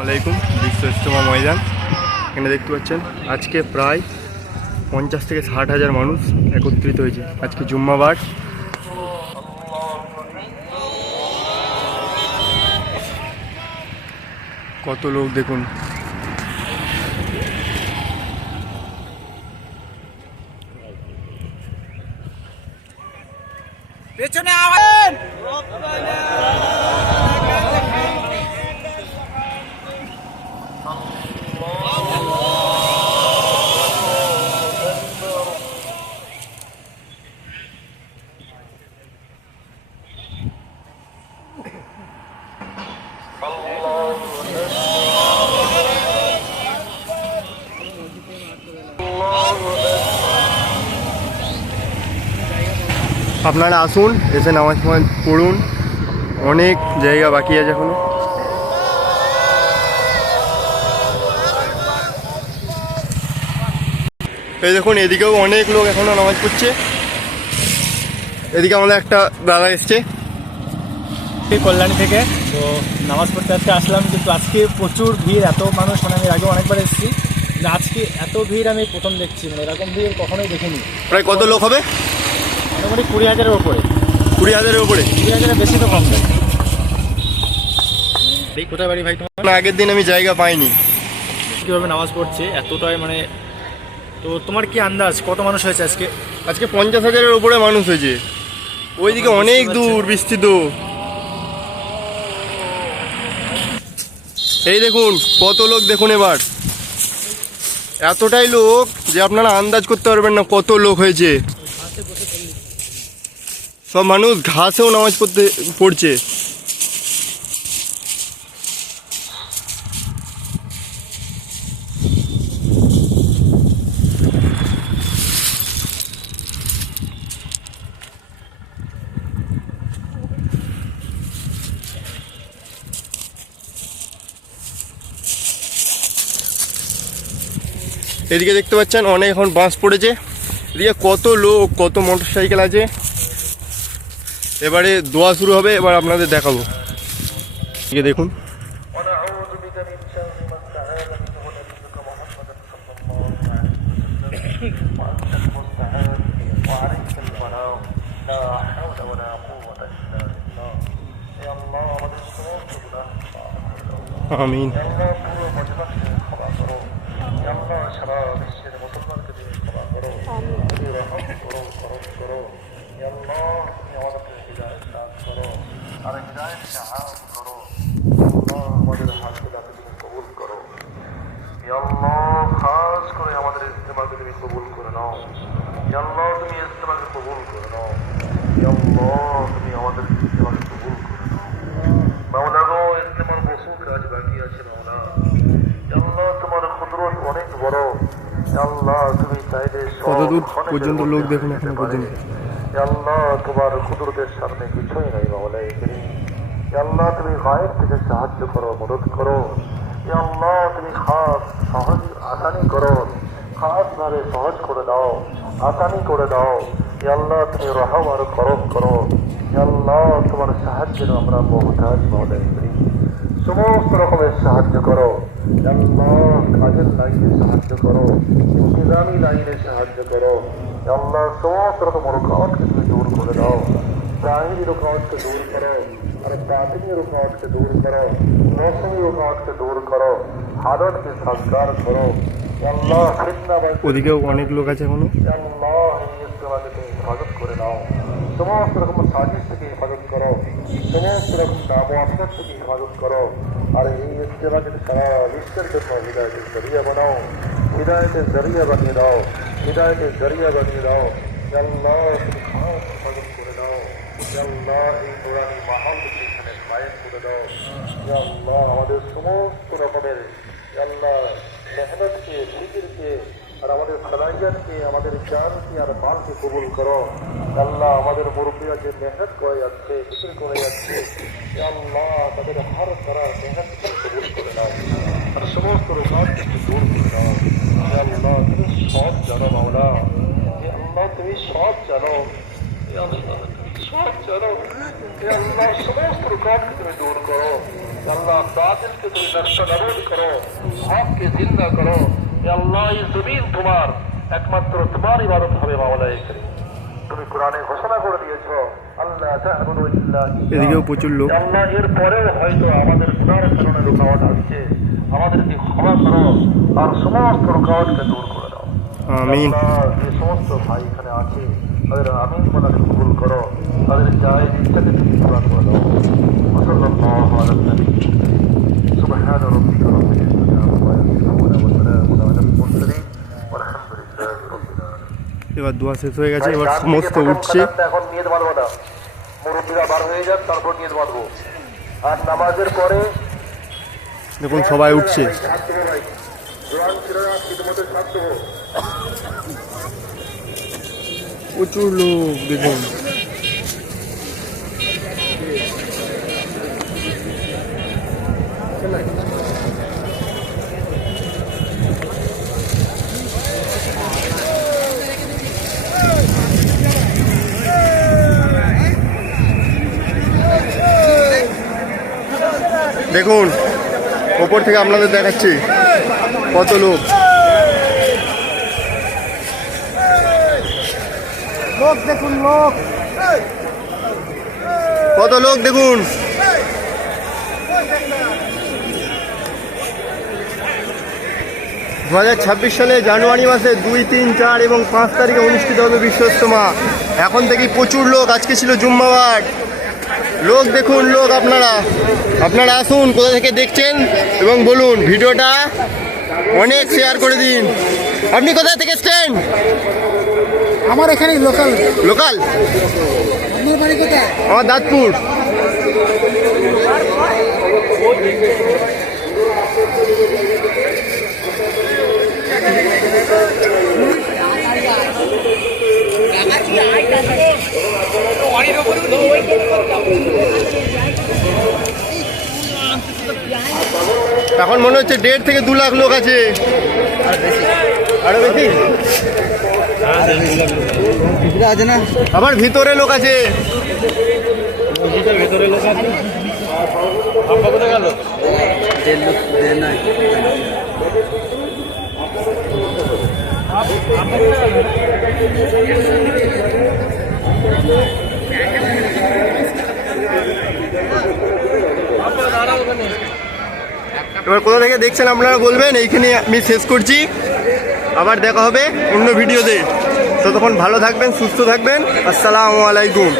আসসালামাইকুম। বিশ্ব ইজতেমা ময়দান, এখানে দেখতে পাচ্ছেন আজকে প্রায় 50 থেকে 60 হাজার মানুষ একত্রিত হয়েছে। আজকে জুম্মাবার। কত লোক দেখুন। পেছনে আওয়াজ আপনারা আসুন, এসে নামাজ পড়ুন। অনেক জায়গা বাকি আছে এখনো। এই দেখুন, এদিকেও অনেক লোক এখনো নামাজ পড়ছে। এদিকে আমাদের একটা দাদা এসছে কল্যাণী থেকে, তো নামাজ পড়তে আজকে আসলাম, কিন্তু আজকে প্রচুর ভিড়, এত মানুষ, মানে আমি আগে অনেকবার এসেছি, আজকে এত ভিড় আমি প্রথম দেখছি, মানে এরকম ভিড় কখনোই দেখিনি। প্রায় কত লোক হবে? মোটামুটি 20,000-এর ওপরে। 20,000-এর উপরে? 20,000-এর বেশি তো কম দেয়। কোথায় বাড়ি ভাই তোমার? আগের দিন আমি জায়গা পাইনি। কীভাবে নামাজ পড়ছে এতটাই, মানে তো তোমার কি আন্দাজ কত মানুষ হয়েছে আজকে? আজকে 50,000-এর উপরে মানুষ হয়েছে। ওইদিকে অনেক দূর বিস্তৃত। এই দেখুন কত লোক, দেখুন এবার এতটাই লোক যে আপনারা আন্দাজ করতে পারবেন না কত লোক হয়েছে। সব মানুষ ঘাসেও নামাজ পড়ছে। এদিকে দেখতে পাচ্ছেন অনেক এখন বাস পড়েছে। এদিকে কত লোক, কত মোটর সাইকেল আছে। এবারে দোয়া শুরু হবে, এবার আপনাদের দেখাবো। এদিকে দেখুন, আমিন। খাস করে আমাদের ইস্তেমাকে তুমি কবুল করে নাও। আল্লাহ তুমি ইস্তেমাকে কবুল করে নাও। আল্লাহ তুমি আমাদের ইস্তেমাকে কবুল করে নাও। মাওলা গো, ইস্তেমার বহু কাজ বাকি আছে মাওলা। আল্লাহ তোমার কুদরত অনেক বড়। আল্লাহ তুমি চাইলে কত দূর পর্যন্ত লোক দেখুন এখনো পর্যন্ত। আল্লাহ তোমার কুদরতের সামনে কিছুই নাই মাওলা। আল্লাহ তুমি গায়েব থেকে সাহায্য করো, মদত করো। আল্লাহ তুমি খাস সহজ আসানি করো, খাস ভাবে সহজ করে দাও, আসানি করে দাও। আল্লাহ তুমি রহম আর করম করো। আল্লাহ তোমার সাহায্যের আমরা মহতাজ মহোদয় করি। সমস্ত রকমের সাহায্য করো। আল্লাহ কাজের লাইনে সাহায্য করো, ইন্তিজামি লাইনে সাহায্য করো। আল্লাহ সমস্ত রকম রুকাওয়াতকে তুমি দূর করে দাও। জাহিরি রুকাওয়াতকে দূর করো, আর বাতিনি রুকাওয়াতকে দূর করো, মৌসুমি রুকাওয়াতকে দূর করো, হাদতকে সাজগার করো। আল্লাহ ওদিকেও অনেক লোক আছে এখনো। আল্লাহ এই ইস্তেমাকে তুমি হেফাজত করে নাও। সমস্ত রকম সাজিশ থেকে হেফাজত করো, সমস্ত রকম নামআফিয়ত থেকে হেফাজত করো। আর এই ইস্তেমাকে সারা বিশ্বের জন্য হৃদায়তের জরিয়া বানাও, হৃদায়তের জরিয়া বানিয়ে দাও, হৃদায়তের জরিয়া বানিয়ে দাও। আল্লাহ তুমি খাস হেফাজত করে দাও। আল্লাহ এই নুরানি মাহলকে এখানে কায়েম করে দাও। আল্লাহ আমাদের সমস্ত রকমের আল্লাহ মেহনতকে, ফিকিরকে, আর আমাদের সালাহিয়াতকে, আমাদের জ্ঞানকে আর মালকে কবুল করো। আল্লাহ আমাদের মুরব্বীরা যে মেহনত করে যাচ্ছে, ফিকির করে যাচ্ছে, আল্লাহ তাদের হার করা মেহনতকে কবুল করে দাও, আর সমস্ত রোগাতকে দূর করে দাও। আল্লাহ তুমি সব জানো মাওলা। আল্লাহ তুমি সব জানো। আল্লাহ তুমি সব জানো। আল্লাহ সমস্ত রোগাতকে তুমি দূর করো। আল্লাহ বাতিলকে তুমি নষ্ট নাবুদ করো, হককে জিন্দা করো। আল্লাহ এই জমিন তোমার, একমাত্র তোমার ইবাদত হবে মাওলায়ে কারীম। তুমি কোরআনে ঘোষণা করে দিয়েছো আল্লাহ তা'বুদু ইল্লা ইয়্যাহু। এদিকেও প্রচুর লোক। আল্লাহ এর পরেও হয়তো আমাদের গুনাহের কারণে রুকাওয়াট আসছে, আমাদেরকে ক্ষমা করো আর সমস্ত রুকাওয়াটকে দূর করে দাও। আমিন। আল্লাহ, যে সমস্ত ভাই এখানে আছে তাদের আমিন বলাকে কবুল করো, তাদের জায়েজ ইচ্ছাকে তুমি পূরণ করে দাও। সাল্লাল্লাহু আলাইহি ওয়া সাল্লাম। সুবহান রাব্বিকা রাব্বিল ইজ্জাতি আম্মা ইয়াসিফুন ওয়া সালামুন আলাল মুরসালিন ওয়ালহামদুলিল্লাহি রাব্বিল আলামিন। এবার দোয়া শেষ হয়ে গেছে, এবার সমস্ত উঠছে। এখন নিয়ত বাঁধবো না, মুরব্বীরা বার হয়ে যান, তারপর নিয়ত বাঁধবো। আর নামাজের পরে দেখুন সবাই উঠছে। প্রচুর লোক দেখুন। দেখুন ওপর থেকে আপনাদের দেখাচ্ছি কত লোক। দেখুন লোক, কত লোক দেখুন। 2026 সালে জানুয়ারি মাসে 2, 3, 4 এবং 5 তারিখে অনুষ্ঠিত হবে বিশ্ব ইজতেমা। এখন থেকেই প্রচুর লোক, আজকে ছিল জুম্মাবার। লোক দেখুন, লোক আপনারা আসুন, কোথা থেকে দেখছেন এবং বলুন। ভিডিওটা অনেক শেয়ার করে দিন। আপনি কোথা থেকে এসছেন? আমার এখানে লোকাল। লোকাল? আপনার বাড়ি কোথায়? আমার দাঁতপুর। এখন মনে হচ্ছে 1.5 থেকে 2 লাখ লোক আছে। আরো বেশি আছে না? আবার ভিতরে লোক আছে। ভেতরে লোক আছে। আব্বা কোথায় গেল? এবার কোথা থেকে দেখছেন আপনারা বলবেন। এইখানে আমি শেষ করছি, আবার দেখা হবে অন্য ভিডিওতে। ততক্ষণ ভালো থাকবেন, সুস্থ থাকবেন। আসসালামু আলাইকুম।